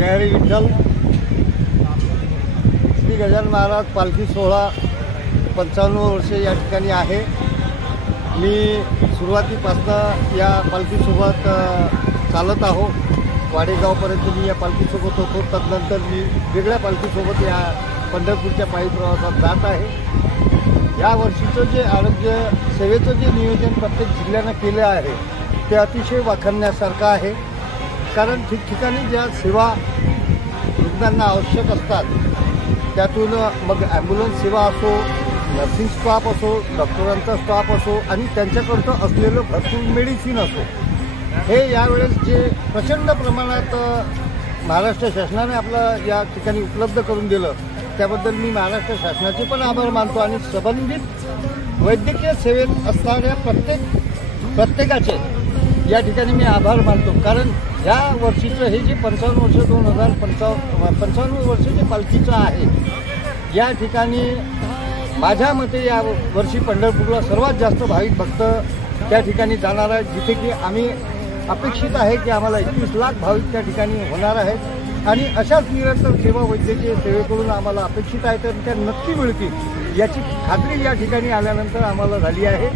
जय हरी विठ्ठल श्री गजानन महाराज पालखी सोहळा पंचाण्णव वर्षे या ठिकाणी आहे. मी सुरुवातीपासनं या पालखीसोबत चालत आहो वाडेगावपर्यंत मी या पालखीसोबत होतो. तदनंतर मी वेगळ्या पालखीसोबत या पंढरपूरच्या पायी प्रवासात जात आहे. या वर्षीचं जे आरोग्य सेवेचं जे नियोजन प्रत्येक जिल्ह्यानं केलं आहे ते अतिशय वाखाणण्यासारखं आहे. कारण ठिकठिकाणी ज्या सेवा रुग्णांना आवश्यक असतात त्यातून मग ॲम्ब्युलन्स सेवा असो नर्सिंग स्टाफ असो डॉक्टरांचा स्टाफ असो आणि त्यांच्याकडचं असलेलं भरपूर मेडिसिन असो हे यावेळेस जे प्रचंड प्रमाणात महाराष्ट्र शासनाने आपलं या ठिकाणी उपलब्ध करून दिलं त्याबद्दल मी महाराष्ट्र शासनाचे पण आभार मानतो आणि संबंधित वैद्यकीय सेवेत असणाऱ्या प्रत्येक प्रत्येकाचे या ठिकाणी मी आभार मानतो. कारण या वर्षीचं हे जे पंचावन्न वर्ष दोन हजार पंचावन्न पंचावन्न वर्ष जे पालखीचं आहे या ठिकाणी माझ्या मते या वर्षी पंढरपूरला सर्वात जास्त भाविक भक्त त्या ठिकाणी जाणार आहेत जिथे की आम्ही अपेक्षित आहे की आम्हाला एकवीस लाख भाविक त्या ठिकाणी होणार आहेत. आणि अशाच निरंतर सेवा वैद्यकीय सेवेकडून आम्हाला अपेक्षित आहे तर त्या नक्की मिळतील याची खात्री या ठिकाणी आल्यानंतर आम्हाला झाली आहे.